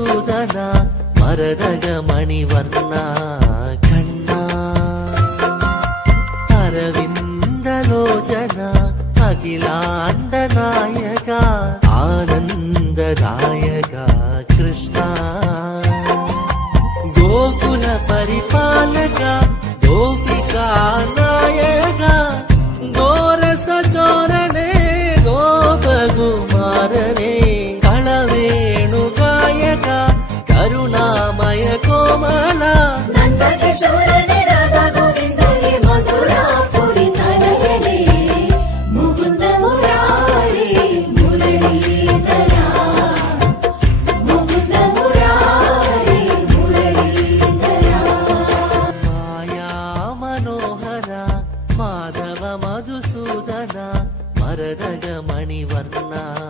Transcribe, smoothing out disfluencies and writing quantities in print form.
మధుసూదన మరదగ మణివర్ణ కన్నా అరవిందలోచన అఖిలాండ నాయక ఆనందదాయక కృష్ణ గోకుల పరిపాలక గోపికా నాయక గోరస చోరణే గోపకుమారనే కళవేణు గాయక కరుణామయ కోమల మాధవ మధుసూదన మరదగ మణివర్ణ